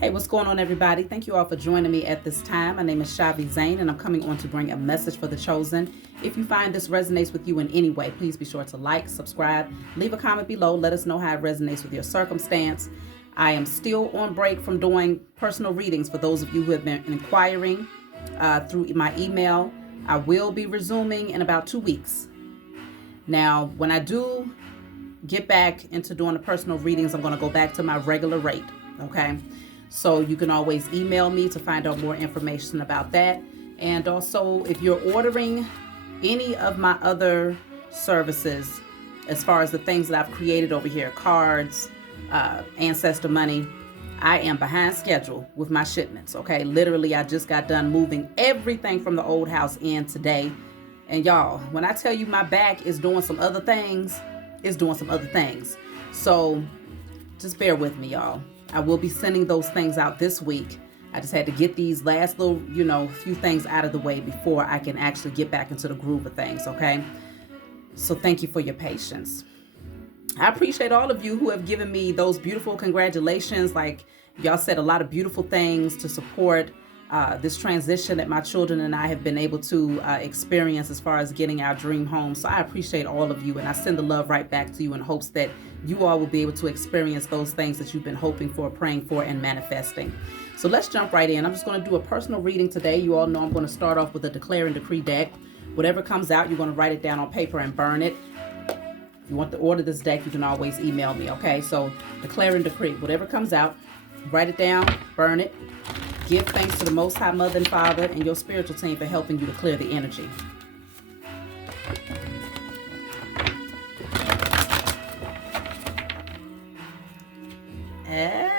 Hey, what's going on, everybody? Thank you all for joining me at this time. My name is Shavi Zane, and I'm coming on to bring a message for the chosen. If you find this resonates with you in any way, please be sure to like, subscribe, leave a comment below. Let us know how it resonates with your circumstance. I am still on break from doing personal readings for those of you who have been inquiring through my email. I will be resuming in about 2 weeks. Now, when I do get back into doing the personal readings, I'm going to go back to my regular rate, okay? So you can always email me to find out more information about that. And also, if you're ordering any of my other services, as far as the things that I've created over here, cards, ancestor money, I am behind schedule with my shipments, okay? Literally, I just got done moving everything from the old house in today. And y'all, when I tell you my back is doing some other things, it's doing some other things. So just bear with me, y'all. I will be sending those things out this week. I just had to get these last little, few things out of the way before I can actually get back into the groove of things, okay? So thank you for your patience. I appreciate all of you who have given me those beautiful congratulations. Like, y'all said a lot of beautiful things to support this transition that my children and I have been able to experience as far as getting our dream home. So I appreciate all of you, and I send the love right back to you in hopes that you all will be able to experience those things that you've been hoping for, praying for, and manifesting. So let's jump right in. I'm just going to do a personal reading today. You all know I'm going to start off with a declare and decree deck. Whatever comes out, you're going to write it down on paper and burn it. If you want to order this deck, you can always email me, okay? So declare and decree. Whatever comes out, write it down, burn it. Give thanks to the Most High Mother and Father and your spiritual team for helping you to clear the energy. Hey.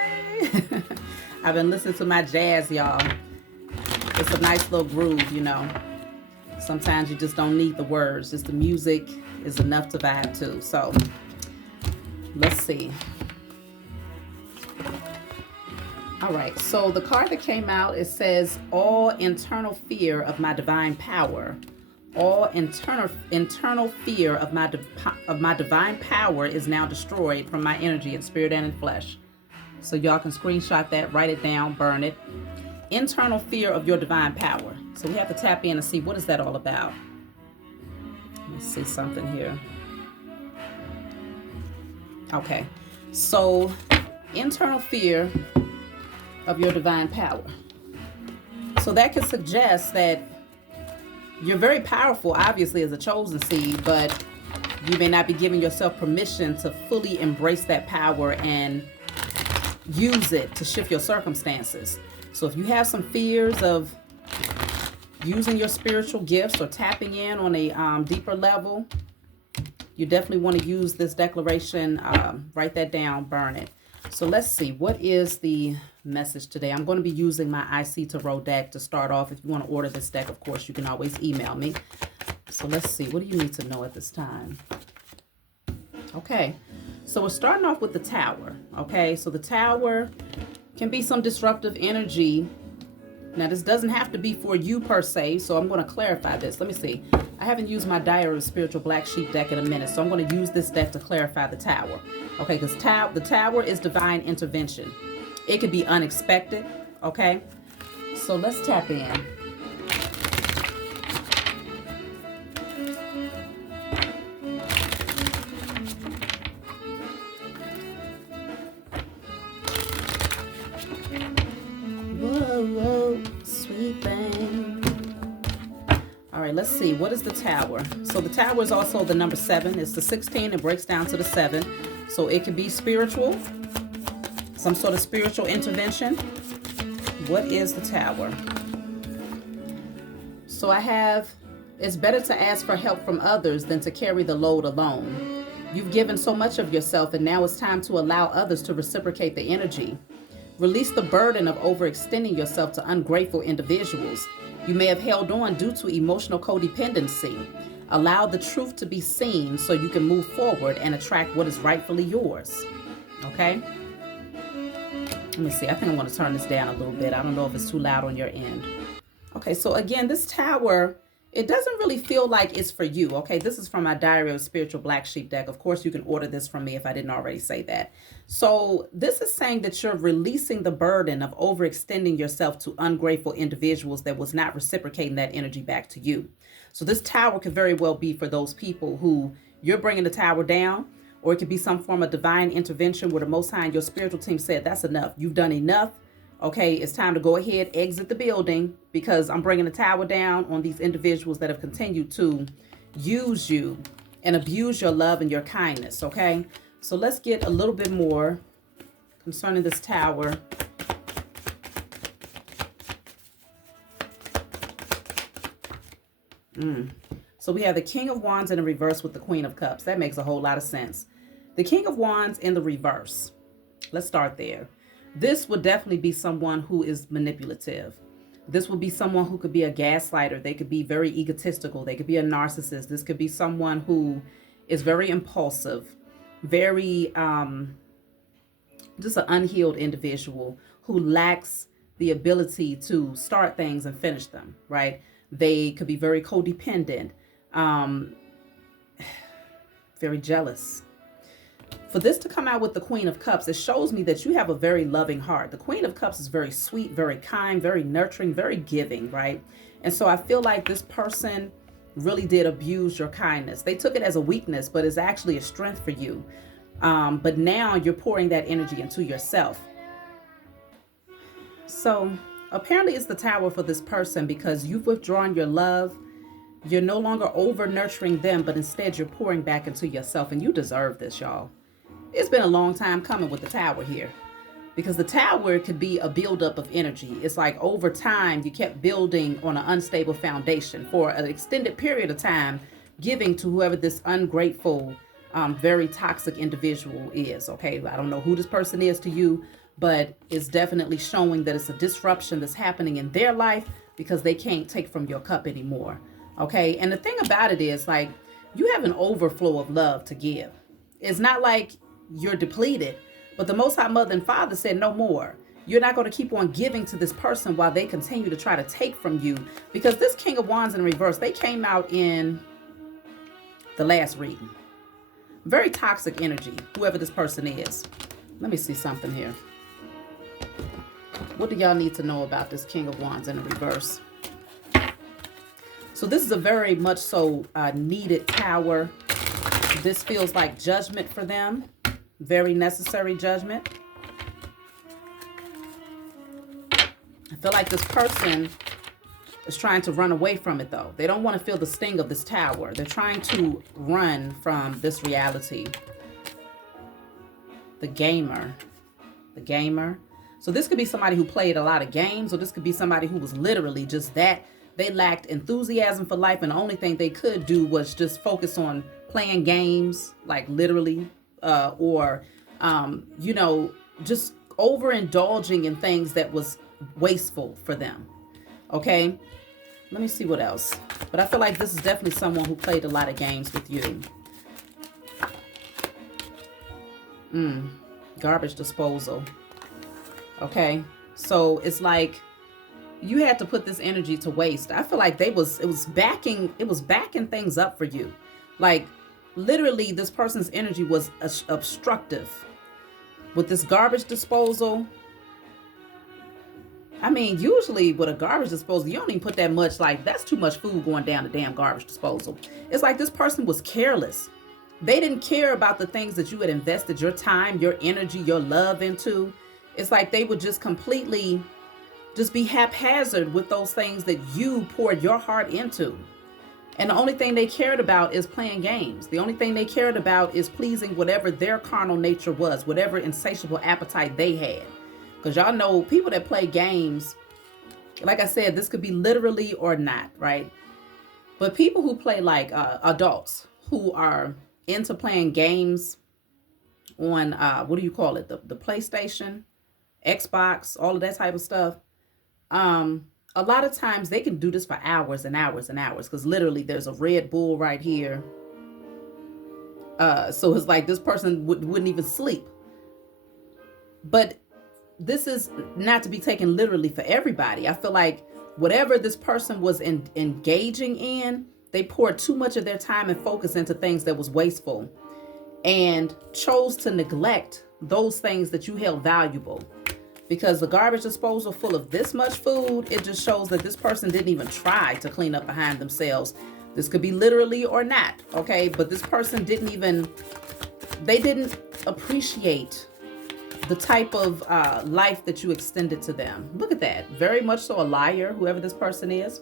I've been listening to my jazz, y'all. It's a nice little groove, Sometimes you just don't need the words. Just the music is enough to vibe to. So, let's see. All right, so the card that came out, it says, all internal fear of my divine power. All internal fear of my divine power is now destroyed from my energy in spirit and in flesh. So y'all can screenshot that, write it down, burn it. Internal fear of your divine power. So we have to tap in and see, what is that all about? Let me see something here. Okay, so internal fear of your divine power. So that can suggest that you're very powerful, obviously, as a chosen seed, but you may not be giving yourself permission to fully embrace that power and use it to shift your circumstances. So if you have some fears of using your spiritual gifts or tapping in on a deeper level, you definitely want to use this declaration. Write that down, burn it. So let's see, what is the message today? I'm going to be using my IC Tarot deck to start off. If you want to order this deck, of course, you can always email me. So let's see, what do you need to know at this time? Okay, so we're starting off with the Tower. Okay, so the Tower can be some disruptive energy. Now, this doesn't have to be for you per se, so I'm going to clarify this. Let me see. I haven't used my Diary of Spiritual Black Sheep deck in a minute, so I'm going to use this deck to clarify the Tower. Okay, because the Tower is divine intervention. It could be unexpected, okay? So let's tap in. Whoa, sweet thing. All right, let's see. What is the Tower? So the Tower is also the number 7. It's the 16. It breaks down to the 7. So it could be spiritual, some sort of spiritual intervention. What is the Tower? So I have, it's better to ask for help from others than to carry the load alone. You've given so much of yourself, and now it's time to allow others to reciprocate the energy. Release the burden of overextending yourself to ungrateful individuals. You may have held on due to emotional codependency. Allow the truth to be seen so you can move forward and attract what is rightfully yours. Okay? Let me see. I think I want to turn this down a little bit. I don't know if it's too loud on your end. Okay, so again, this Tower It doesn't really feel like it's for you. Okay, this is from my Diary of a Spiritual Black Sheep deck. Of course, you can order this from me if I didn't already say that. So this is saying that you're releasing the burden of overextending yourself to ungrateful individuals that was not reciprocating that energy back to you. So this tower could very well be for those people who you're bringing the tower down, or it could be some form of divine intervention where the Most High and your spiritual team said, that's enough. You've done enough. Okay, it's time to go ahead, exit the building, because I'm bringing the tower down on these individuals that have continued to use you and abuse your love and your kindness. Okay, so let's get a little bit more concerning this tower. So we have the King of Wands in the reverse with the Queen of Cups. That makes a whole lot of sense. The King of Wands in the reverse. Let's start there. This would definitely be someone who is manipulative. This would be someone who could be a gaslighter. They could be very egotistical. They could be a narcissist. This could be someone who is very impulsive, very just an unhealed individual who lacks the ability to start things and finish them, right? They could be very codependent, very jealous. For this to come out with the Queen of Cups, it shows me that you have a very loving heart. The Queen of Cups is very sweet, very kind, very nurturing, very giving, right? And so I feel like this person really did abuse your kindness. They took it as a weakness, but it's actually a strength for you. But now you're pouring that energy into yourself. So apparently it's the tower for this person because you've withdrawn your love. You're no longer over nurturing them, but instead you're pouring back into yourself, and you deserve this, y'all. It's been a long time coming with the tower here, because the tower could be a buildup of energy. It's like over time you kept building on an unstable foundation for an extended period of time, giving to whoever this ungrateful, very toxic individual is. Okay, I don't know who this person is to you, but it's definitely showing that it's a disruption that's happening in their life because they can't take from your cup anymore. Okay, and the thing about it is, like, you have an overflow of love to give. It's not like you're depleted, but the Most High Mother and Father said no more. You're not going to keep on giving to this person while they continue to try to take from you, because this King of Wands in reverse, they came out in the last reading. Very toxic energy, whoever this person is. Let me see something here. What do y'all need to know about this King of Wands in the reverse? So this is a very much so needed tower. This feels like judgment for them. Very necessary judgment. I feel like this person is trying to run away from it, though. They don't want to feel the sting of this tower. They're trying to run from this reality. The gamer. The gamer. So this could be somebody who played a lot of games, or this could be somebody who was literally just that. They lacked enthusiasm for life, and the only thing they could do was just focus on playing games, like literally, or, you know, just overindulging in things that was wasteful for them. Okay, let me see what else. But I feel like this is definitely someone who played a lot of games with you. Garbage disposal. Okay, so it's like you had to put this energy to waste. I feel like it was backing things up for you. Like, literally, this person's energy was obstructive. With this garbage disposal, I mean, usually with a garbage disposal, you don't even put that much, like, that's too much food going down the damn garbage disposal. It's like this person was careless. They didn't care about the things that you had invested your time, your energy, your love into. It's like they would just completely just be haphazard with those things that you poured your heart into. And the only thing they cared about is playing games. The only thing they cared about is pleasing whatever their carnal nature was, whatever insatiable appetite they had. Because y'all know people that play games, like I said, this could be literally or not, right? But people who play, like adults who are into playing games on, what do you call it? The PlayStation, Xbox, all of that type of stuff. A lot of times they can do this for hours and hours and hours, because literally there's a Red Bull right here. So it's like this person wouldn't even sleep. But this is not to be taken literally for everybody. I feel like whatever this person was engaging in, they poured too much of their time and focus into things that was wasteful and chose to neglect those things that you held valuable. Because the garbage disposal full of this much food, it just shows that this person didn't even try to clean up behind themselves. This could be literally or not, okay? But this person they didn't appreciate the type of life that you extended to them. Look at that. Very much so a liar, whoever this person is.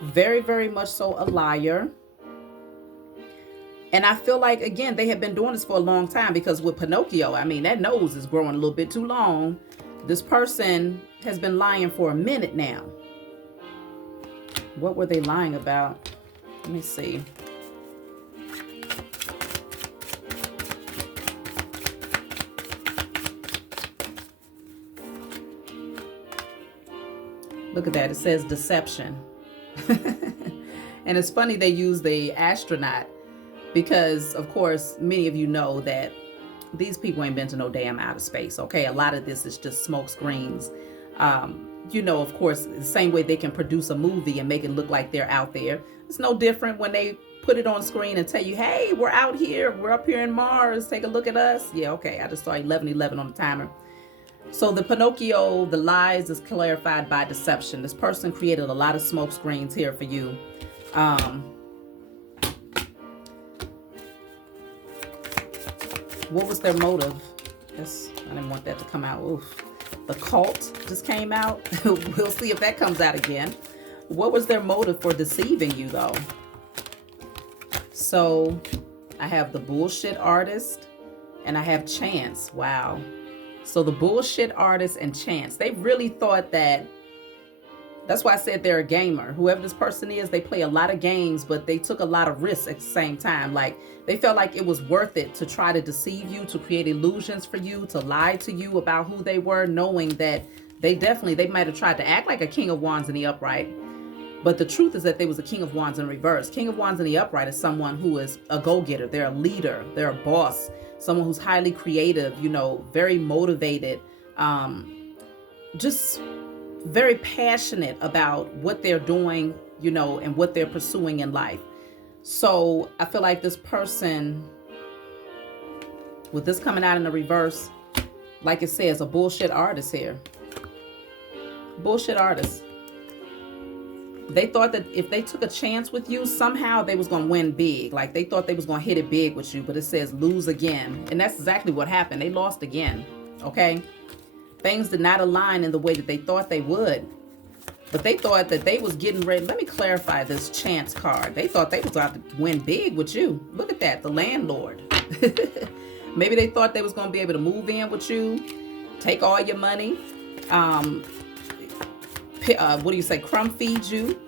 Very, very much so a liar. And I feel like, again, they have been doing this for a long time, because with Pinocchio, I mean, that nose is growing a little bit too long. This person has been lying for a minute now. What were they lying about? Let me see. Look at that. It says deception. And it's funny they use the astronaut, because, of course, many of you know that these people ain't been to no damn outer space, okay? A lot of this is just smoke screens. You know, of course, the same way they can produce a movie and make it look like they're out there. It's no different when they put it on screen and tell you, hey, we're out here. We're up here in Mars. Take a look at us. Yeah, okay. I just saw 11:11 on the timer. So the Pinocchio, the lies is clarified by deception. This person created a lot of smoke screens here for you. What was their motive? Yes, I didn't want that to come out. Oof. The cult just came out. We'll see if that comes out again. What was their motive for deceiving you, though? So I have the bullshit artist and I have chance. Wow. So the bullshit artist and chance, they really thought that. That's why I said they're a gamer. Whoever this person is, they play a lot of games, but they took a lot of risks at the same time. Like, they felt like it was worth it to try to deceive you, to create illusions for you, to lie to you about who they were, knowing that they might have tried to act like a King of Wands in the upright. But the truth is that they was a King of Wands in reverse. King of Wands in the upright is someone who is a go-getter. They're a leader. They're a boss. Someone who's highly creative, you know, very motivated, just very passionate about what they're doing, you know, and what they're pursuing in life. So I feel like this person, with this coming out in the reverse, like it says, a bullshit artist here. Bullshit artist. They thought that if they took a chance with you, somehow they was going to win big. Like, they thought they was going to hit it big with you, but it says lose again. And that's exactly what happened. They lost again. Okay. Things did not align in the way that they thought they would. But they thought that they was getting ready. Let me clarify this chance card. They thought they was about to win big with you. Look at that. The landlord. Maybe they thought they was going to be able to move in with you, take all your money, what do you say, crumb feed you,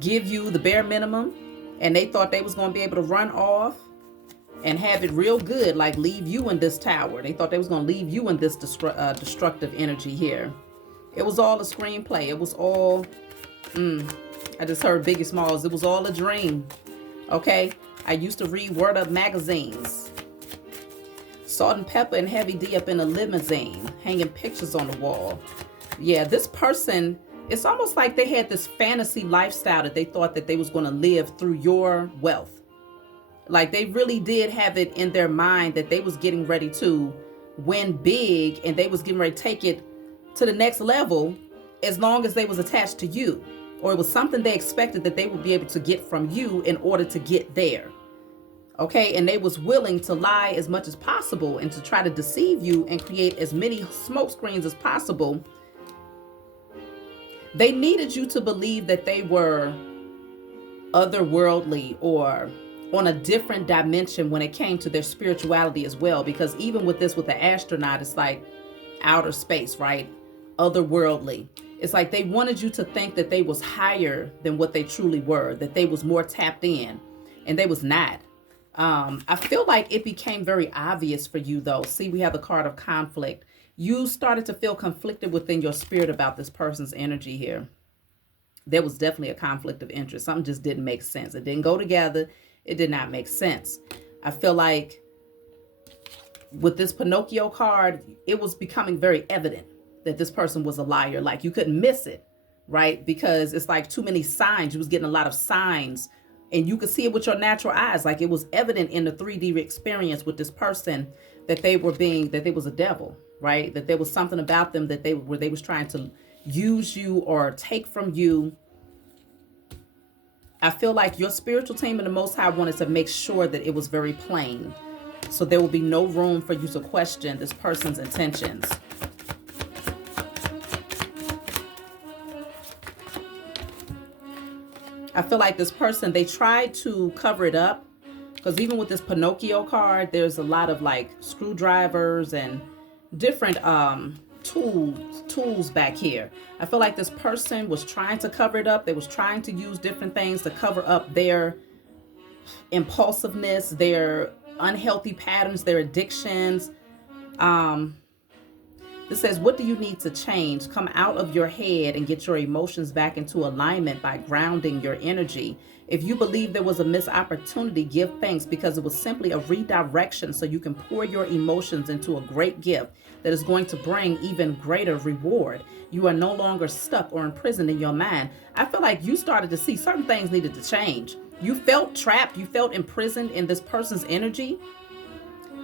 give you the bare minimum, and they thought they was going to be able to run off and have it real good, like leave you in this tower. They thought they was going to leave you in this destructive energy here. It was all a screenplay. It was all, I just heard Biggie Smalls. It was all a dream. Okay? I used to read Word Up magazines. Salt and Pepper and Heavy D up in a limousine, hanging pictures on the wall. Yeah, this person, it's almost like they had this fantasy lifestyle that they thought that they was going to live through your wealth. Like, they really did have it in their mind that they was getting ready to win big, and they was getting ready to take it to the next level as long as they was attached to you, or it was something they expected that they would be able to get from you in order to get there. Okay, and they was willing to lie as much as possible and to try to deceive you and create as many smoke screens as possible. They needed you to believe that they were otherworldly or on a different dimension when it came to their spirituality as well. Because even with this, with the astronaut, it's like outer space, right? Otherworldly. It's like they wanted you to think that they was higher than what they truly were, that they was more tapped in, and they was not. I feel like it became very obvious for you, though. See, we have the card of conflict. You started to feel conflicted within your spirit about this person's energy here. There was definitely a conflict of interest. Something just didn't make sense. It didn't go together. It did not make sense. I feel like with this Pinocchio card, it was becoming very evident that this person was a liar. Like, you couldn't miss it. right? Because it's like too many signs. You was getting a lot of signs, and you could see it with your natural eyes. Like it was evident in the 3D experience with this person that they was a devil, right? That there was something about them that they was trying to use you or take from you. I feel like your spiritual team and the Most High wanted to make sure that it was very plain. So there will be no room for you to question this person's intentions. I feel like this person, they tried to cover it up, because even with this Pinocchio card, there's a lot of like screwdrivers and different tools back here. I feel like this person was trying to cover it up. They was trying to use different things to cover up their impulsiveness, their unhealthy patterns, their addictions. This says, what do you need to change? Come out of your head and get your emotions back into alignment by grounding your energy. If you believe there was a missed opportunity, give thanks, because it was simply a redirection so you can pour your emotions into a great gift that is going to bring even greater reward. You are no longer stuck or imprisoned in your mind. I feel like you started to see certain things needed to change. You felt trapped. You felt imprisoned in this person's energy.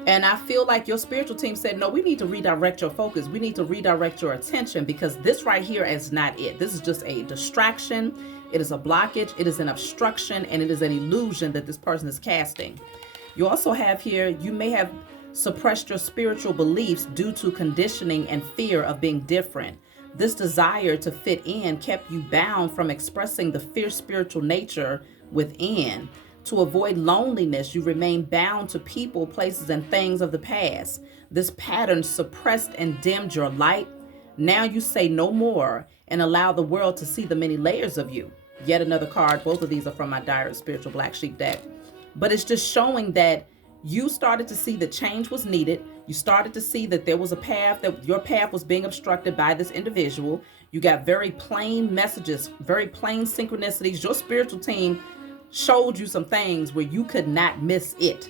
And I feel like your spiritual team said, no, we need to redirect your focus. We need to redirect your attention, because this right here is not it. This is just a distraction. It is a blockage. It is an obstruction, and it is an illusion that this person is casting. You also have here, you may have suppressed your spiritual beliefs due to conditioning and fear of being different. This desire to fit in kept you bound from expressing the fierce spiritual nature within. To avoid loneliness, you remain bound to people, places, and things of the past. This pattern suppressed and dimmed your light. Now you say no more and allow the world to see the many layers of you. Yet another card. Both of these are from my Dire Spiritual Black Sheep deck. But it's just showing that you started to see that change was needed. You started to see that there was a path, that your path was being obstructed by this individual. You got very plain messages, very plain synchronicities. Your spiritual team showed you some things where you could not miss it.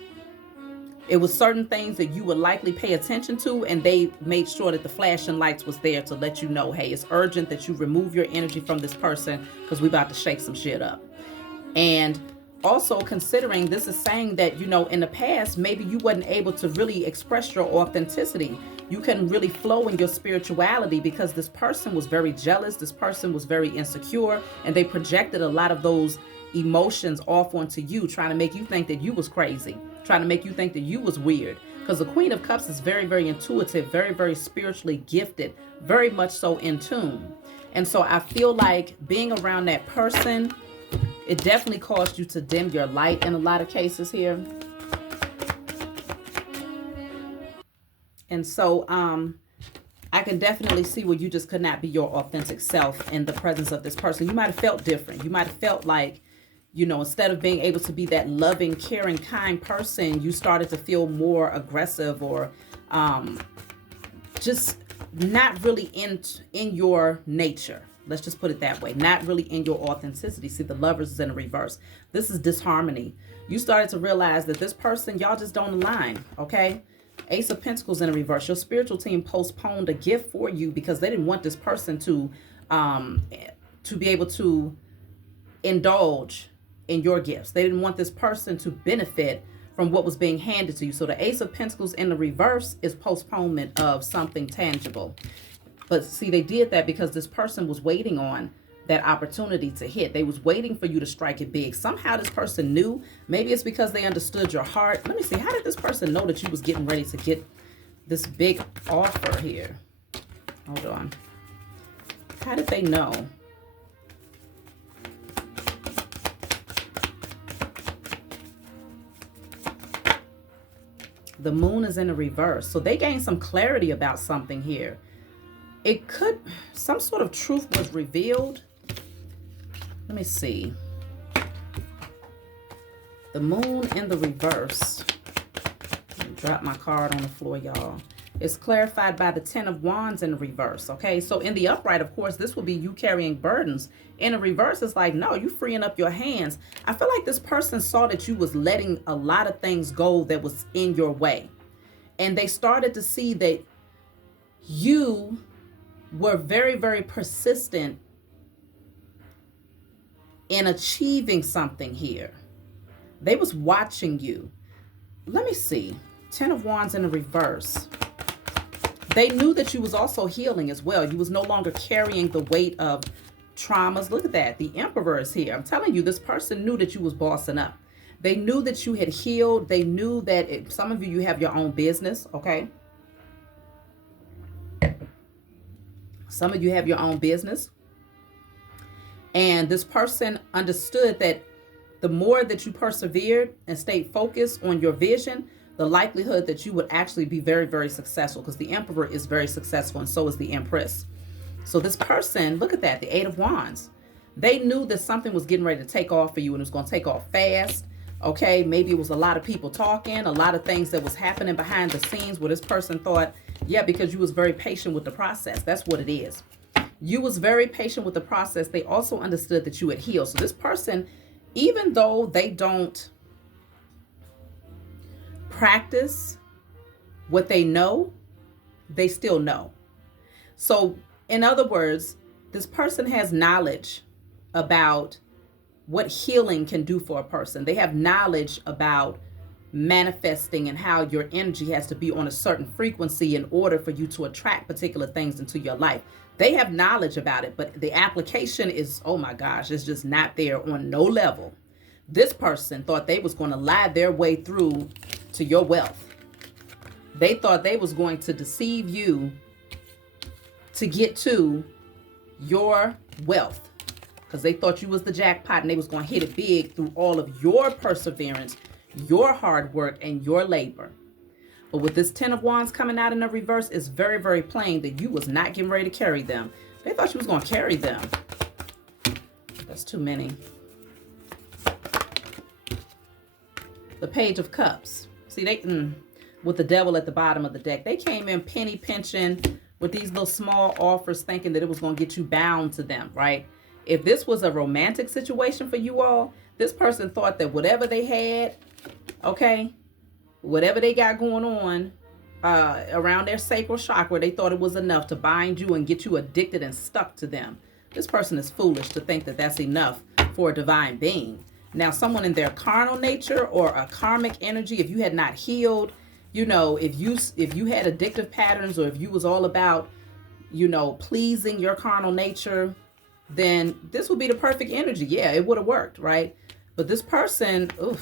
It was certain things that you would likely pay attention to, and they made sure that the flashing lights was there to let you know, hey, it's urgent that you remove your energy from this person, because we about to shake some shit up. And also considering this is saying that, you know, in the past, maybe you wasn't able to really express your authenticity. You couldn't really flow in your spirituality because this person was very jealous. This person was very insecure, and they projected a lot of those emotions off onto you, trying to make you think that you was crazy, trying to make you think that you was weird. Because the Queen of Cups is very, very intuitive, very, very spiritually gifted, very much so in tune. And so I feel like being around that person, it definitely caused you to dim your light in a lot of cases here. And so I can definitely see where you just could not be your authentic self in the presence of this person. You might have felt different. You might have felt like, you know, instead of being able to be that loving, caring, kind person, you started to feel more aggressive, or just not really in your nature. Let's just put it that way. Not really in your authenticity. See, the Lovers is in the reverse. This is disharmony. You started to realize that this person, y'all just don't align, okay? Ace of Pentacles in the reverse. Your spiritual team postponed a gift for you because they didn't want this person to be able to indulge in your gifts. They didn't want this person to benefit from what was being handed to you. So the Ace of Pentacles in the reverse is postponement of something tangible. But see, they did that because this person was waiting on that opportunity to hit. They was waiting for you to strike it big. Somehow this person knew. Maybe it's because they understood your heart. Let me see. How did this person know that you was getting ready to get this big offer here? Hold on. How did they know? The Moon is in the reverse. So they gained some clarity about something here. It could, some sort of truth was revealed. Let me see. The Moon in the reverse. Drop my card on the floor, y'all. It's clarified by the Ten of Wands in the reverse, okay? So in the upright, of course, this will be you carrying burdens. In the reverse, it's like, no, you freeing up your hands. I feel like this person saw that you was letting a lot of things go that was in your way. And they started to see that you were very, very persistent in achieving something here. They was watching you. Let me see. 10 of Wands in the reverse. They knew that you was also healing as well. You was no longer carrying the weight of traumas. Look at that. The Emperor is here. I'm telling you, this person knew that you was bossing up. They knew that you had healed. They knew that some of you have your own business, okay? Some of you have your own business. And this person understood that the more that you persevered and stayed focused on your vision, the likelihood that you would actually be very, very successful, because the Emperor is very successful and so is the Empress. So this person, look at that, the 8 of Wands. They knew that something was getting ready to take off for you, and it was going to take off fast. Okay, maybe it was a lot of people talking, a lot of things that was happening behind the scenes where this person thought, yeah, because you was very patient with the process. That's what it is. You was very patient with the process. They also understood that you had healed. So this person, even though they don't practice what they know, they still know. So in other words, this person has knowledge about what healing can do for a person. They have knowledge about manifesting and how your energy has to be on a certain frequency in order for you to attract particular things into your life. They have knowledge about it, but the application is, oh my gosh, it's just not there on no level. This person thought they was going to lie their way through to your wealth. They thought they was going to deceive you to get to your wealth, because they thought you was the jackpot and they was going to hit it big through all of your perseverance, your hard work, and your labor. But with this 10 of Wands coming out in the reverse, it's very, very plain that you was not getting ready to carry them. They thought you was going to carry them. That's too many. The Page of Cups. See, they with the Devil at the bottom of the deck, they came in penny pinching with these little small offers, thinking that it was going to get you bound to them, right? If this was a romantic situation for you all, this person thought that whatever they had, okay, whatever they got going on around their sacral chakra, they thought it was enough to bind you and get you addicted and stuck to them. This person is foolish to think that that's enough for a divine being. Now, someone in their carnal nature or a karmic energy, if you had not healed, you know, if you had addictive patterns, or if you was all about, you know, pleasing your carnal nature, then this would be the perfect energy. Yeah, it would have worked, right? But this person, oof,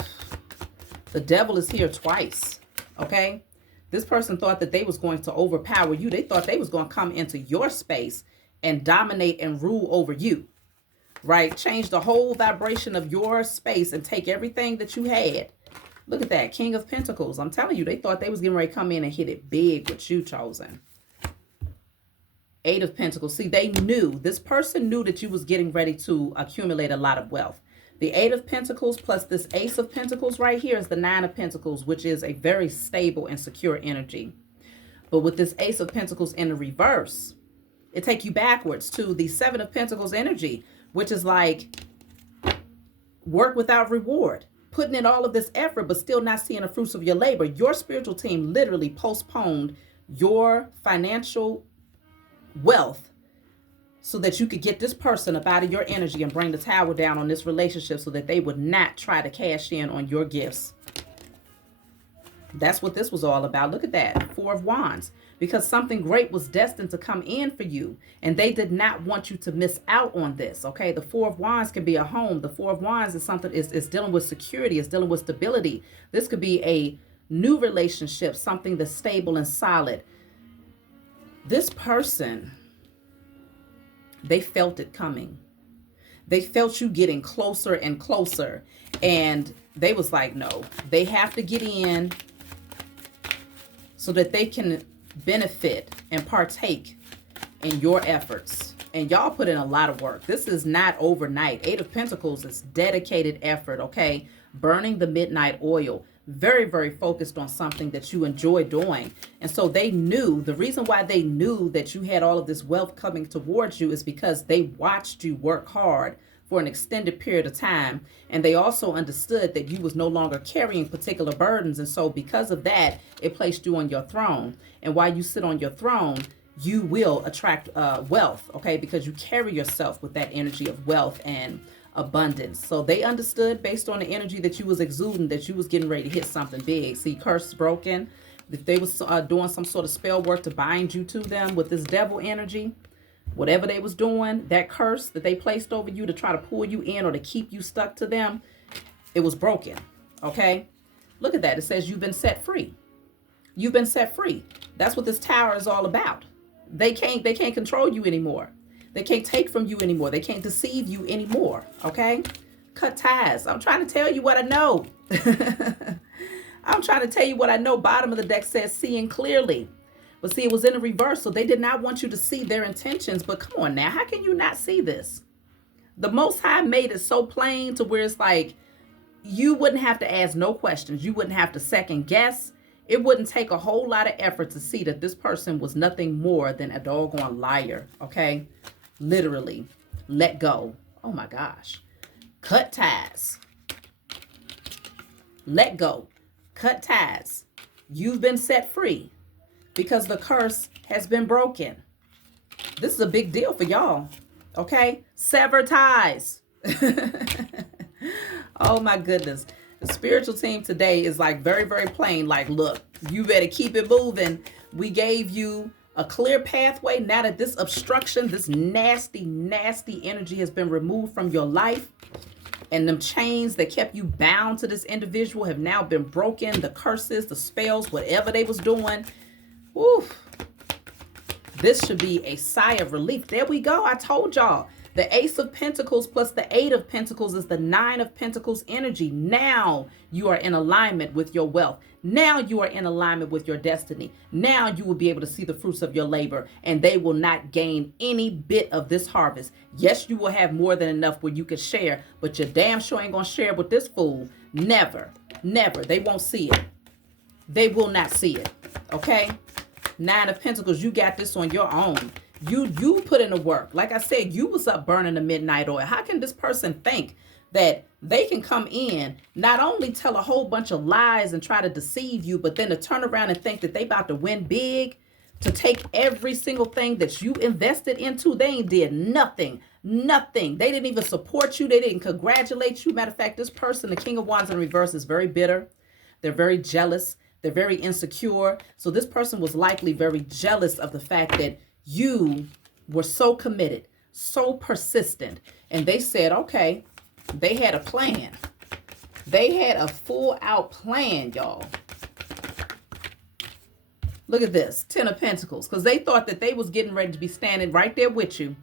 the Devil is here twice, okay? This person thought that they was going to overpower you. They thought they was going to come into your space and dominate and rule over you, right? Change the whole vibration of your space and take everything that you had. Look at that, King of Pentacles. I'm telling you, they thought they was getting ready to come in and hit it big with you, chosen. 8 of Pentacles. See, they knew, this person knew that you was getting ready to accumulate a lot of wealth. The 8 of Pentacles plus this Ace of Pentacles right here is the 9 of Pentacles, which is a very stable and secure energy. But with this Ace of Pentacles in the reverse, it takes you backwards to the 7 of Pentacles energy, which is like work without reward. Putting in all of this effort, but still not seeing the fruits of your labor. Your spiritual team literally postponed your financial wealth so that you could get this person up out of your energy and bring the tower down on this relationship so that they would not try to cash in on your gifts. That's what this was all about. Look at that, 4 of Wands. Because something great was destined to come in for you, and they did not want you to miss out on this, okay? The 4 of Wands can be a home. The 4 of Wands is something, is dealing with security, it's dealing with stability. This could be a new relationship, something that's stable and solid. This person, they felt it coming. They felt you getting closer and closer, and they was like, no, they have to get in so that they can benefit and partake in your efforts. And y'all put in a lot of work. This is not overnight. 8 of Pentacles is dedicated effort, okay? Burning the midnight oil. Very, very focused on something that you enjoy doing. And so they knew, the reason why they knew that you had all of this wealth coming towards you is because they watched you work hard for an extended period of time. And they also understood that you was no longer carrying particular burdens. And so because of that, it placed you on your throne. And while you sit on your throne, you will attract wealth, okay? Because you carry yourself with that energy of wealth and abundance. So they understood based on the energy that you was exuding that you was getting ready to hit something big. See, curse broken. If they was doing some sort of spell work to bind you to them with this devil energy, whatever they was doing, that curse that they placed over you to try to pull you in or to keep you stuck to them, it was broken. Okay? Look at that. It says you've been set free. You've been set free. That's what this tower is all about. They can't control you anymore. They can't take from you anymore. They can't deceive you anymore. Okay? Cut ties. I'm trying to tell you what I know. I'm trying to tell you what I know. Bottom of the deck says seeing clearly. But see, it was in the reverse. So they did not want you to see their intentions. But come on now. How can you not see this? The Most High made it so plain to where it's like you wouldn't have to ask no questions. You wouldn't have to second guess. It wouldn't take a whole lot of effort to see that this person was nothing more than a doggone liar. Okay? Literally. Let go. Oh my gosh. Cut ties. Let go. Cut ties. You've been set free because the curse has been broken. This is a big deal for y'all. Okay? Sever ties. Oh my goodness. The spiritual team today is like very, very plain. Like, look, you better keep it moving. We gave you a clear pathway. Now that this obstruction, this nasty, nasty energy has been removed from your life, and them chains that kept you bound to this individual have now been broken. The curses, the spells, whatever they was doing. Woo. This should be a sigh of relief. There we go. I told y'all. The Ace of Pentacles plus the Eight of Pentacles is the Nine of Pentacles energy. Now you are in alignment with your wealth. Now you are in alignment with your destiny. Now you will be able to see the fruits of your labor, and they will not gain any bit of this harvest. Yes, you will have more than enough where you can share, but you damn sure ain't going to share with this fool. Never, never. They won't see it. They will not see it. Okay? Nine of Pentacles, you got this on your own. You put in the work. Like I said, you was up burning the midnight oil. How can this person think that they can come in, not only tell a whole bunch of lies and try to deceive you, but then to turn around and think that they about to win big, to take every single thing that you invested into? They ain't did nothing. Nothing. They didn't even support you. They didn't congratulate you. Matter of fact, this person, the King of Wands in reverse, is very bitter. They're very jealous. They're very insecure. So this person was likely very jealous of the fact that you were so committed, so persistent. And they said, okay, they had a plan. They had a full out plan, y'all. Look at this, Ten of Pentacles, because they thought that they was getting ready to be standing right there with you.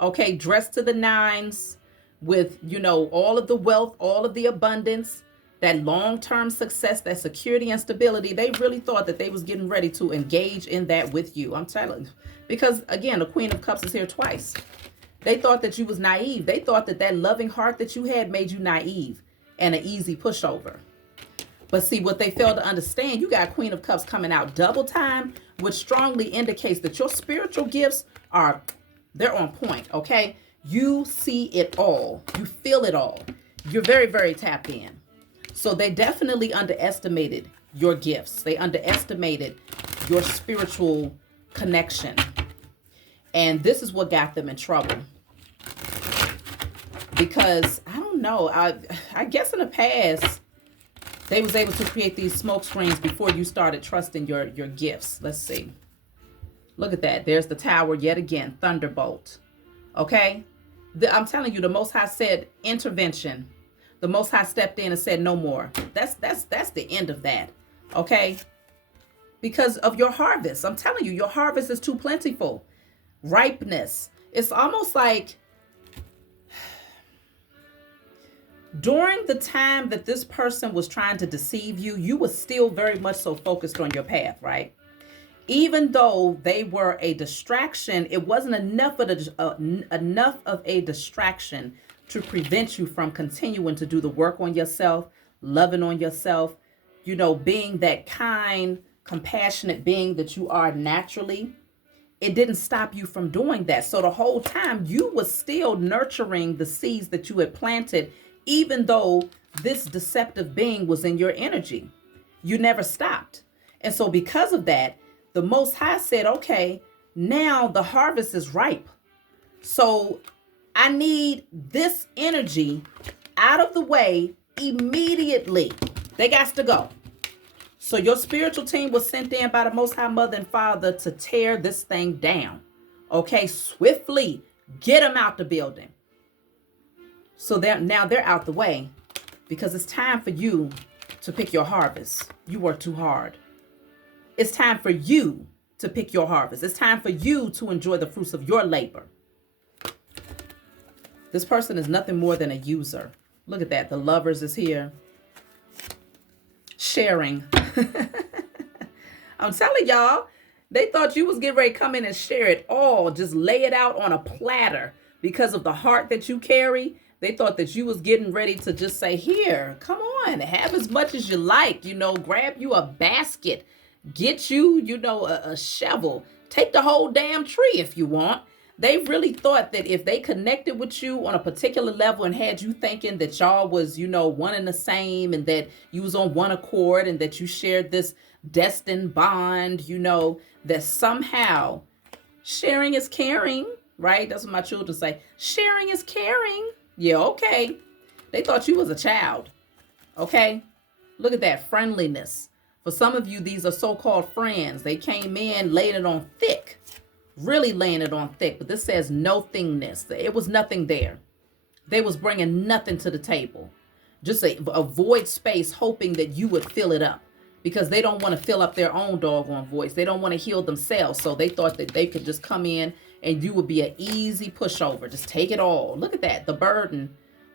Okay, dressed to the nines with, you know, all of the wealth, all of the abundance, that long-term success, that security and stability. They really thought that they was getting ready to engage in that with you. I'm telling you. Because, again, the Queen of Cups is here twice. They thought that you was naive. They thought that that loving heart that you had made you naive and an easy pushover. But see, what they failed to understand, you got Queen of Cups coming out double time, which strongly indicates that your spiritual gifts they're on point, okay? You see it all. You feel it all. You're very, very tapped in. So they definitely underestimated your gifts. They underestimated your spiritual connection. And this is what got them in trouble. Because, I don't know, I guess in the past, they was able to create these smoke screens before you started trusting your gifts. Let's see. Look at that. There's the tower yet again. Thunderbolt. Okay? I'm telling you, the Most High said intervention. The Most High stepped in and said no more. That's the end of that. Okay? Because of your harvest. I'm telling you, your harvest is too plentiful. Ripeness. It's almost like during the time that this person was trying to deceive you, you were still very much so focused on your path, right? Even though they were a distraction, it wasn't enough of a distraction to prevent you from continuing to do the work on yourself, loving on yourself, you know, being that kind, compassionate being that you are naturally. It didn't stop you from doing that. So the whole time you were still nurturing the seeds that you had planted, even though this deceptive being was in your energy. You never stopped. And so because of that, the Most High said, okay, now the harvest is ripe. So I need this energy out of the way immediately. They got to go. So your spiritual team was sent in by the Most High Mother and Father to tear this thing down. Okay, swiftly get them out the building. So now they're out the way because it's time for you to pick your harvest. You work too hard. It's time for you to pick your harvest. It's time for you to enjoy the fruits of your labor. This person is nothing more than a user. Look at that. The lovers is here. Sharing. I'm telling y'all, they thought you was getting ready to come in and share it all. Just lay it out on a platter because of the heart that you carry. They thought that you was getting ready to just say, here, come on, have as much as you like. Grab you a basket. Get you, a shovel. Take the whole damn tree if you want. They really thought that if they connected with you on a particular level and had you thinking that y'all was, one and the same, and that you was on one accord, and that you shared this destined bond, that somehow sharing is caring, right? That's what my children say. Sharing is caring. Yeah, okay. They thought you was a child. Okay. Look at that friendliness. For some of you, these are so-called friends. They came in, laid it on thick. Really laying it on thick, but this says no thingness. It was nothing there. They was bringing nothing to the table. Just a void space, hoping that you would fill it up, because they don't want to fill up their own doggone voice. They don't want to heal themselves, so they thought that they could just come in and you would be an easy pushover. Just take it all. Look at that, the burden,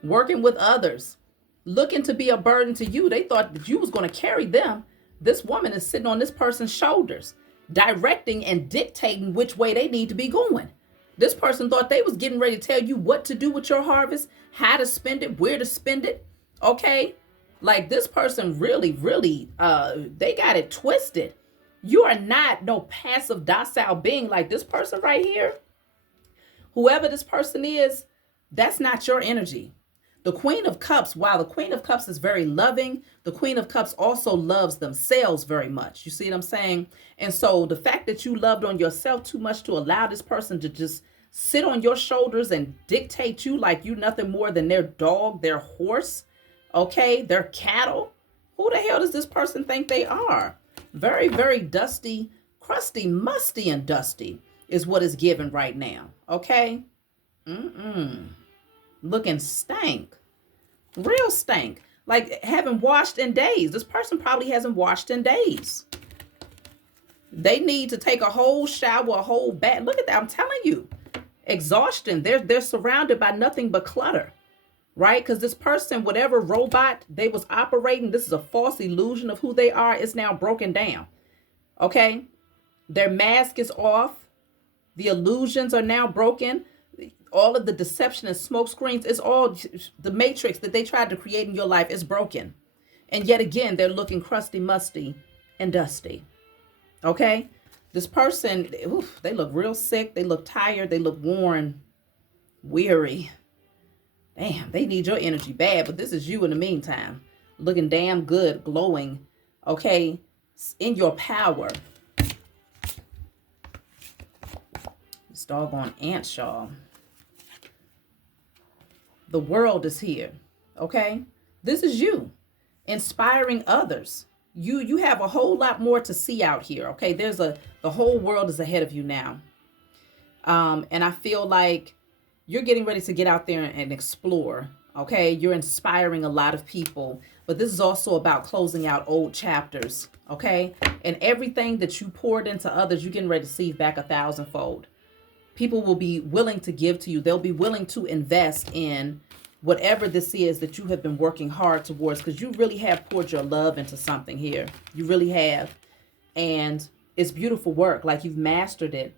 working with others, looking to be a burden to you. They thought that you was going to carry them. This woman is sitting on this person's shoulders, directing and dictating which way they need to be going. This person thought they was getting ready to tell you what to do with your harvest, how to spend it, where to spend it. Okay. Like this person really, they got it twisted. You are not no passive, docile being like this person right here. Whoever this person is, that's not your energy. The Queen of Cups, while the Queen of Cups is very loving, the Queen of Cups also loves themselves very much. You see what I'm saying? And so the fact that you loved on yourself too much to allow this person to just sit on your shoulders and dictate you like you nothing more than their dog, their horse, okay, their cattle. Who the hell does this person think they are? Very, very dusty, crusty, musty, and dusty is what is given right now. Okay? Looking stank. Real stank. Like haven't washed in days. This person probably hasn't washed in days. They need to take a whole shower, a whole bath. Look at that. I'm telling you. Exhaustion. They're surrounded by nothing but clutter. Right? Because this person, whatever robot they was operating, this is a false illusion of who they are. It's now broken down. Okay? Their mask is off. The illusions are now broken. All of the deception and smoke screens, it's all the matrix that they tried to create in your life is broken. And yet again, they're looking crusty, musty, and dusty. Okay? This person, they look real sick. They look tired. They look worn, weary. Damn, they need your energy bad, but this is you in the meantime. Looking damn good, glowing, okay, in your power. This doggone ant, y'all. The world is here, okay? This is you, inspiring others. You have a whole lot more to see out here, okay? The whole world is ahead of you now. And I feel like you're getting ready to get out there and explore, okay? You're inspiring a lot of people, but this is also about closing out old chapters, okay? And everything that you poured into others, you're getting ready to receive back 1,000-fold. People will be willing to give to you. They'll be willing to invest in whatever this is that you have been working hard towards, because you really have poured your love into something here. You really have. And it's beautiful work. Like you've mastered it.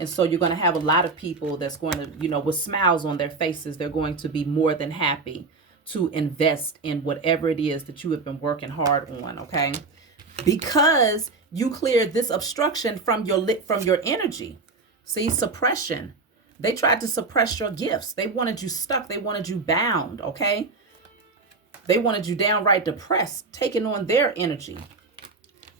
And so you're going to have a lot of people that's going to, with smiles on their faces, they're going to be more than happy to invest in whatever it is that you have been working hard on, okay? Because you cleared this obstruction from your energy. See, suppression. They tried to suppress your gifts. They wanted you stuck. They wanted you bound, okay? They wanted you downright depressed, taking on their energy.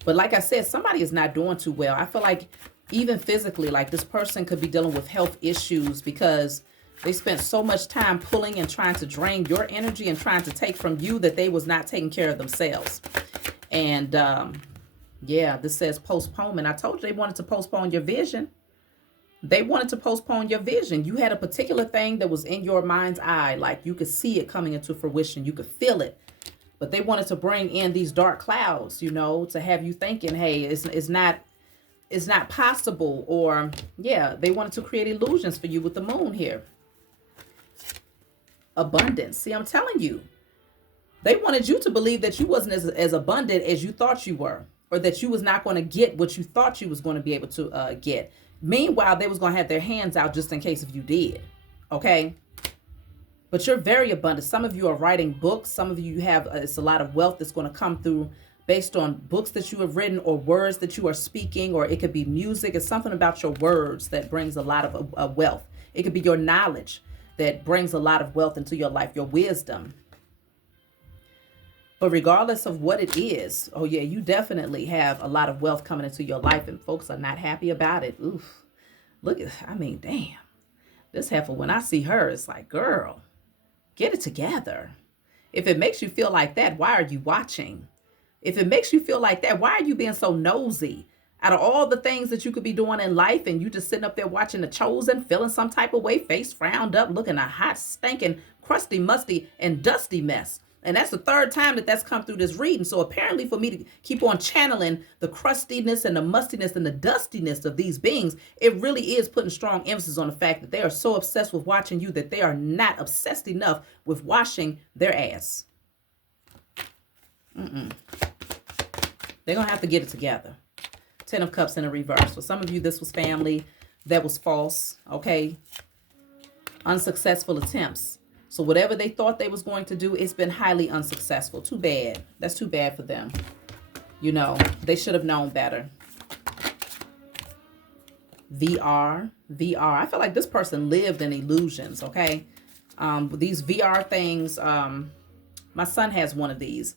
But like I said, somebody is not doing too well. I feel like even physically, like this person could be dealing with health issues because They spent so much time pulling and trying to drain your energy and trying to take from you that they was not taking care of themselves. And yeah, this says postponement. I told you they wanted to postpone your vision. They wanted to postpone your vision. You had a particular thing that was in your mind's eye, like you could see it coming into fruition. You could feel it. But they wanted to bring in these dark clouds, to have you thinking, hey, it's not possible. Or yeah, they wanted to create illusions for you with the moon here. Abundance. See, I'm telling you, they wanted you to believe that you wasn't as abundant as you thought you were, or that you was not going to get what you thought you was going to be able to get. Meanwhile, they was going to have their hands out just in case if you did. Okay. But you're very abundant. Some of you are writing books. Some of you have, it's a lot of wealth that's going to come through based on books that you have written or words that you are speaking, or it could be music. It's something about your words that brings a lot of wealth. It could be your knowledge that brings a lot of wealth into your life, your wisdom. But regardless of what it is, oh yeah, you definitely have a lot of wealth coming into your life, and folks are not happy about it. Oof. Look at, damn. This heifer, when I see her, it's like, girl, get it together. If it makes you feel like that, why are you watching? If it makes you feel like that, why are you being so nosy? Out of all the things that you could be doing in life, and you just sitting up there watching The Chosen, feeling some type of way, face frowned up, looking a hot, stinking, crusty, musty, and dusty mess. And that's the third time that that's come through this reading. So apparently for me to keep on channeling the crustiness and the mustiness and the dustiness of these beings, it really is putting strong emphasis on the fact that they are so obsessed with watching you that they are not obsessed enough with washing their ass. They're going to have to get it together. 10 of Cups in a reverse. For some of you, this was family that was false, okay? Unsuccessful attempts. So whatever they thought they was going to do, it's been highly unsuccessful. Too bad. That's too bad for them. They should have known better. VR. I feel like this person lived in illusions, okay? These VR things, my son has one of these.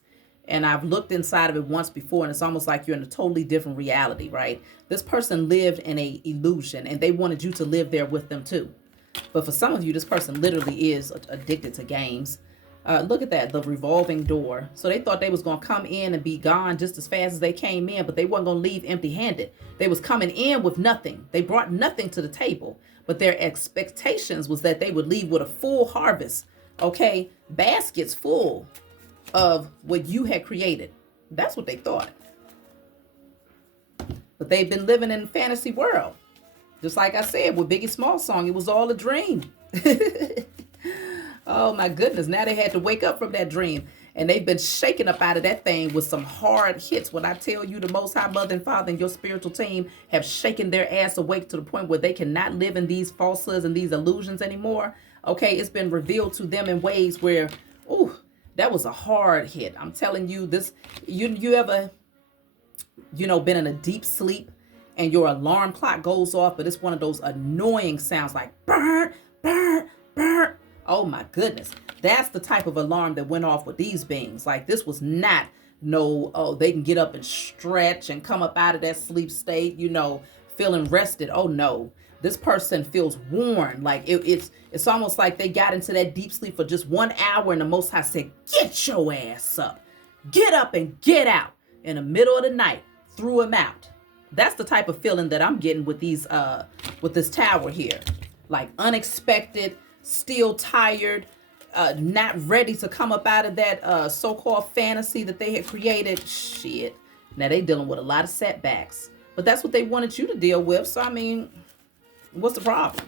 And I've looked inside of it once before, and it's almost like you're in a totally different reality, right? This person lived in a illusion, and they wanted you to live there with them too. But for some of you, this person literally is addicted to games. Look at that, the revolving door. So they thought they was going to come in and be gone just as fast as they came in, but they weren't going to leave empty-handed. They was coming in with nothing. They brought nothing to the table, but their expectations was that they would leave with a full harvest, okay? Baskets full of what you had created. That's what they thought. But they've been living in a fantasy world. Just like I said with Biggie Small's song, it was all a dream. Oh my goodness. Now they had to wake up from that dream. And they've been shaken up out of that thing with some hard hits. When I tell you the Most High Mother and Father and your spiritual team have shaken their ass awake to the point where they cannot live in these falsehoods and these illusions anymore. Okay, it's been revealed to them in ways where, ooh, that was a hard hit. I'm telling you this, you ever, been in a deep sleep and your alarm clock goes off, but it's one of those annoying sounds like burr, burr, burr. Oh my goodness. That's the type of alarm that went off with these beings. Like this was not they can get up and stretch and come up out of that sleep state, feeling rested. Oh no. This person feels worn. Like it's almost like they got into that deep sleep for just 1 hour and the Most High said, get your ass up. Get up and get out. In the middle of the night, threw him out. That's the type of feeling that I'm getting with these with this tower here. Like unexpected, still tired, not ready to come up out of that so-called fantasy that they had created. Shit. Now they dealing with a lot of setbacks. But that's what they wanted you to deal with. So I mean, what's the problem?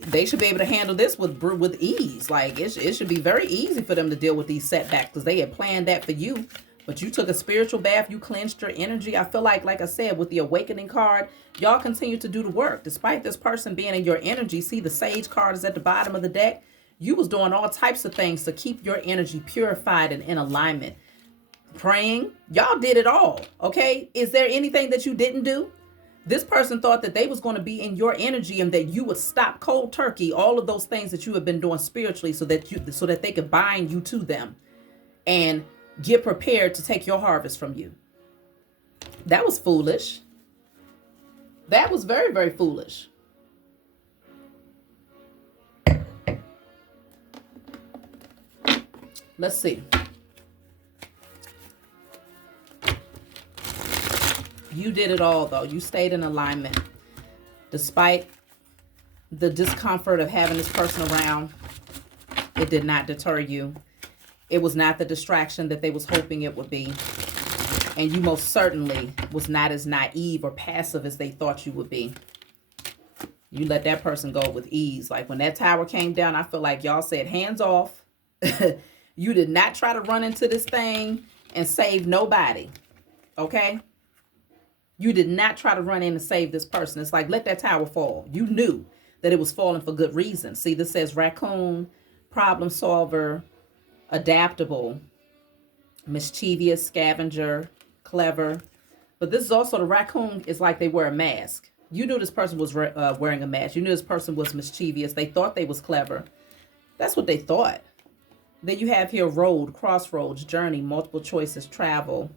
They should be able to handle this with ease. Like it should be very easy for them to deal with these setbacks because they had planned that for you. But you took a spiritual bath. You cleansed your energy. I feel like I said, with the awakening card, y'all continue to do the work. Despite this person being in your energy, see the sage card is at the bottom of the deck. You was doing all types of things to keep your energy purified and in alignment. Praying. Y'all did it all. Okay. Is there anything that you didn't do? This person thought that they was going to be in your energy and that you would stop cold turkey, all of those things that you have been doing spiritually so that they could bind you to them and get prepared to take your harvest from you. That was foolish. That was very, very foolish. Let's see. You did it all, though. You stayed in alignment. Despite the discomfort of having this person around, it did not deter you. It was not the distraction that they was hoping it would be. And you most certainly was not as naive or passive as they thought you would be. You let that person go with ease. Like when that tower came down, I feel like y'all said, hands off. You did not try to run into this thing and save nobody. Okay? You did not try to run in and save this person. It's like, let that tower fall. You knew that it was falling for good reason. See, this says raccoon, problem solver, adaptable, mischievous, scavenger, clever. But this is also, the raccoon is like they wear a mask. You knew this person was wearing a mask. You knew this person was mischievous. They thought they was clever. That's what they thought. Then you have here road, crossroads, journey, multiple choices, travel,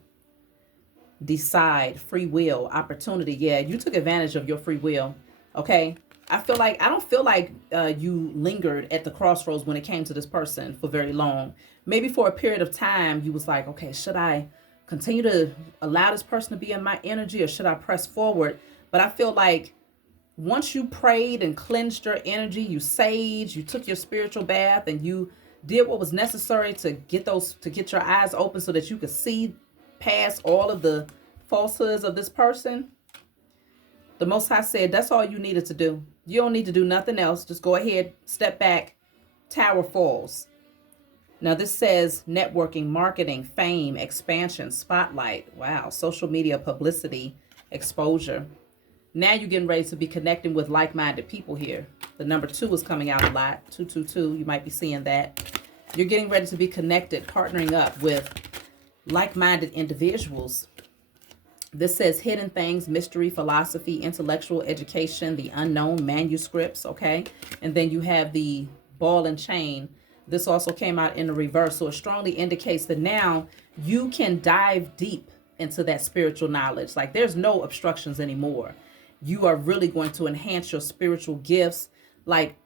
decide, free will, opportunity. Yeah, you took advantage of your free will. Okay. I don't feel like you lingered at the crossroads when it came to this person for very long. Maybe for a period of time, you was like, okay, should I continue to allow this person to be in my energy or should I press forward? But I feel like once you prayed and cleansed your energy, you saged, you took your spiritual bath and you did what was necessary to get your eyes open so that you could see past all of the falsehoods of this person. The Most High said that's all you needed to do. You don't need to do nothing else. Just go ahead, step back, tower falls. Now this says networking, marketing, fame, expansion, spotlight. Wow, social media, publicity, exposure. Now you're getting ready to be connecting with like-minded people here. The number 2 is coming out a lot. 222, you might be seeing that. You're getting ready to be connected, partnering up with like-minded individuals. This says hidden things, mystery, philosophy, intellectual education, the unknown, manuscripts, okay? And then you have the ball and chain. This also came out in the reverse. So it strongly indicates that now you can dive deep into that spiritual knowledge. Like there's no obstructions anymore. You are really going to enhance your spiritual gifts. Like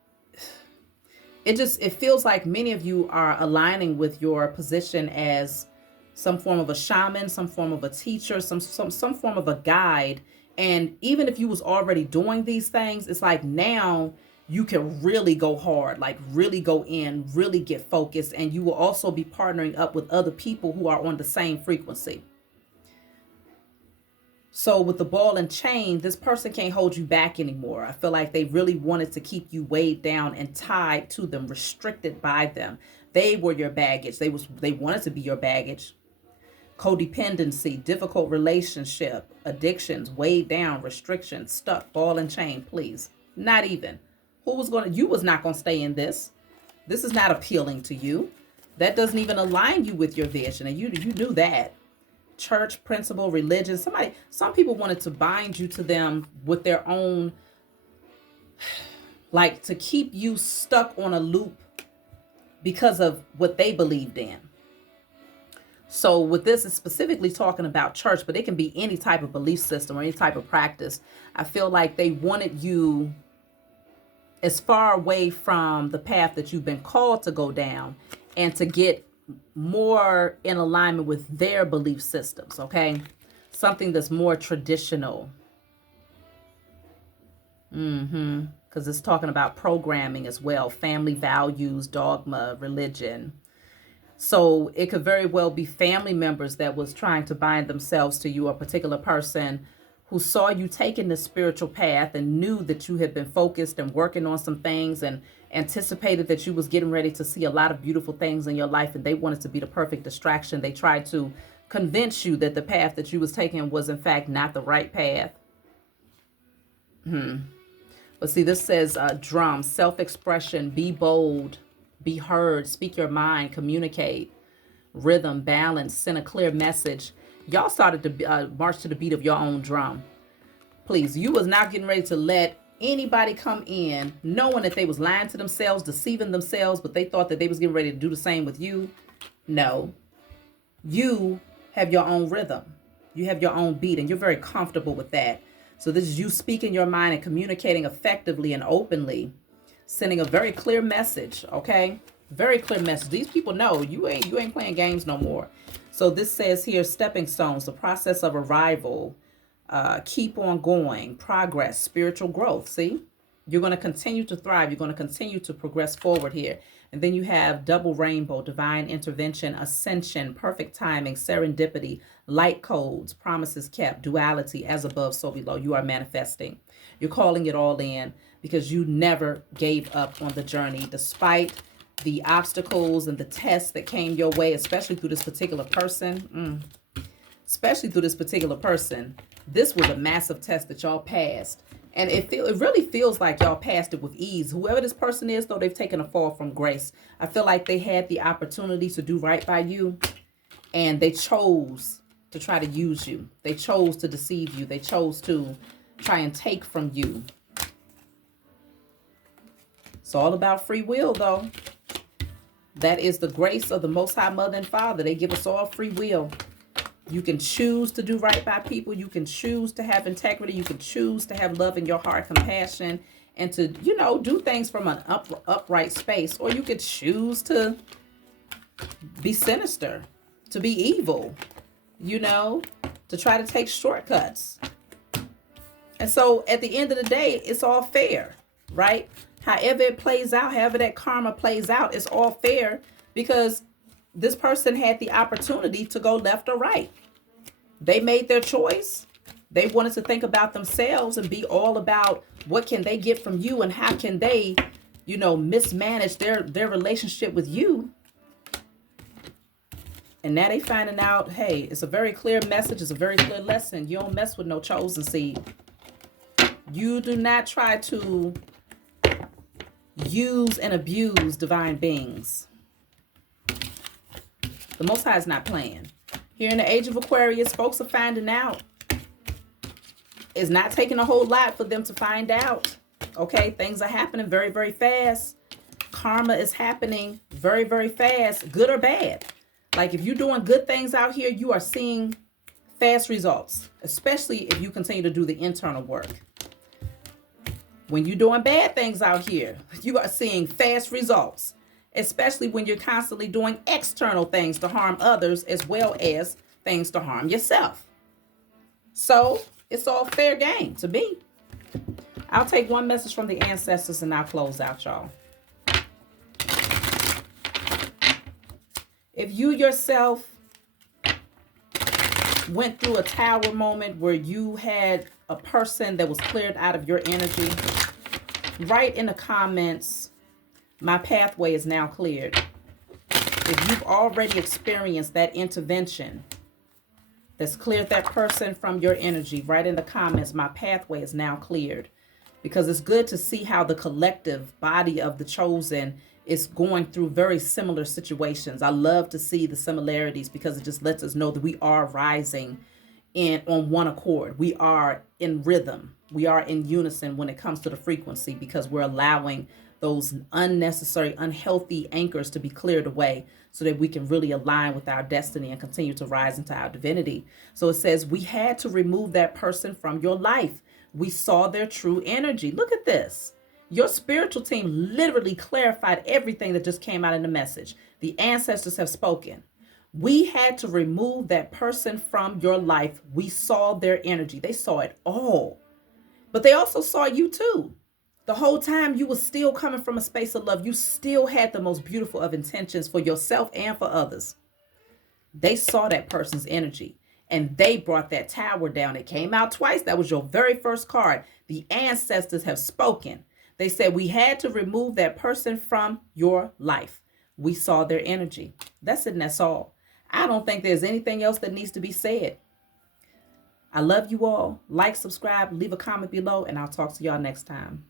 it feels like many of you are aligning with your position as some form of a shaman, some form of a teacher, some form of a guide. And even if you was already doing these things, it's like now you can really go hard, like really go in, really get focused. And you will also be partnering up with other people who are on the same frequency. So with the ball and chain, this person can't hold you back anymore. I feel like they really wanted to keep you weighed down and tied to them, restricted by them. They were your baggage. They wanted to be your baggage. Codependency, difficult relationship, addictions, weighed down, restrictions, stuck, ball and chain, please. Not even. You was not going to stay in this. This is not appealing to you. That doesn't even align you with your vision. And you knew that. Church, principle, religion. Some people wanted to bind you to them with their own, like to keep you stuck on a loop because of what they believed in. So with this, it's specifically talking about church, but it can be any type of belief system or any type of practice. I feel like they wanted you as far away from the path that you've been called to go down and to get more in alignment with their belief systems, okay? Something that's more traditional. Because it's talking about programming as well, family values, dogma, religion. So it could very well be family members that was trying to bind themselves to you, a particular person who saw you taking this spiritual path and knew that you had been focused and working on some things and anticipated that you was getting ready to see a lot of beautiful things in your life, and they wanted to be the perfect distraction. They tried to convince you that the path that you was taking was in fact not the right path. But see, this says drum, self-expression, be bold, be heard, speak your mind, communicate, rhythm, balance, send a clear message. Y'all started to march to the beat of your own drum. Please, you was not getting ready to let anybody come in knowing that they was lying to themselves, deceiving themselves, but they thought that they was getting ready to do the same with you. No. You have your own rhythm. You have your own beat, and you're very comfortable with that. So this is you speaking your mind and communicating effectively and openly, sending a very clear message, okay? Very clear message. These people know you ain't playing games no more. So this says here, stepping stones, the process of arrival, keep on going, progress, spiritual growth. See, you're going to continue to thrive. You're going to continue to progress forward here. And then you have double rainbow, divine intervention, ascension, perfect timing, serendipity, light codes, promises kept, duality, as above, so below. You are manifesting. You're calling it all in because you never gave up on the journey despite the obstacles and the tests that came your way, especially through this particular person. Especially through this particular person. This was a massive test that y'all passed. And it really feels like y'all passed it with ease. Whoever this person is, though, they've taken a fall from grace. I feel like they had the opportunity to do right by you, and they chose to try to use you. They chose to deceive you. They chose to try and take from you. It's all about free will, though. That is the grace of the Most High Mother and Father. They give us all free will. You can choose to do right by people. You can choose to have integrity. You can choose to have love in your heart, compassion, and to, do things from an upright space. Or you could choose to be sinister, to be evil, to try to take shortcuts. And so at the end of the day, it's all fair, right? However it plays out, however that karma plays out, it's all fair because this person had the opportunity to go left or right. They made their choice. They wanted to think about themselves and be all about what can they get from you and how can they, mismanage their relationship with you. And now they finding out, hey, it's a very clear message. It's a very clear lesson. You don't mess with no chosen seed. You do not try to use and abuse divine beings. The Most High is not playing. Here in the age of Aquarius, folks are finding out. It's not taking a whole lot for them to find out. Okay, things are happening very, very fast. Karma is happening very, very fast, good or bad. Like if you're doing good things out here, you are seeing fast results, especially if you continue to do the internal work. When you're doing bad things out here, you are seeing fast results, especially when you're constantly doing external things to harm others as well as things to harm yourself. So it's all fair game to me. I'll take one message from the ancestors and I'll close out, y'all. If you yourself went through a tower moment where you had a person that was cleared out of your energy, write in the comments, my pathway is now cleared. If you've already experienced that intervention that's cleared that person from your energy, write in the comments, my pathway is now cleared. Because it's good to see how the collective body of the chosen is going through very similar situations. I love to see the similarities because it just lets us know that we are rising on one accord. We are in rhythm. We are in unison when it comes to the frequency because we're allowing those unnecessary, unhealthy anchors to be cleared away so that we can really align with our destiny and continue to rise into our divinity. So it says we had to remove that person from your life. We saw their true energy. Look at this. Your spiritual team literally clarified everything that just came out in the message. The ancestors have spoken. We had to remove that person from your life. We saw their energy. They saw it all. But they also saw you too. The whole time you were still coming from a space of love. You still had the most beautiful of intentions for yourself and for others. They saw that person's energy and they brought that tower down. It came out twice. That was your very first card. The ancestors have spoken. They said we had to remove that person from your life. We saw their energy. That's it and that's all. I don't think there's anything else that needs to be said. I love you all. Like, subscribe, leave a comment below, and I'll talk to y'all next time.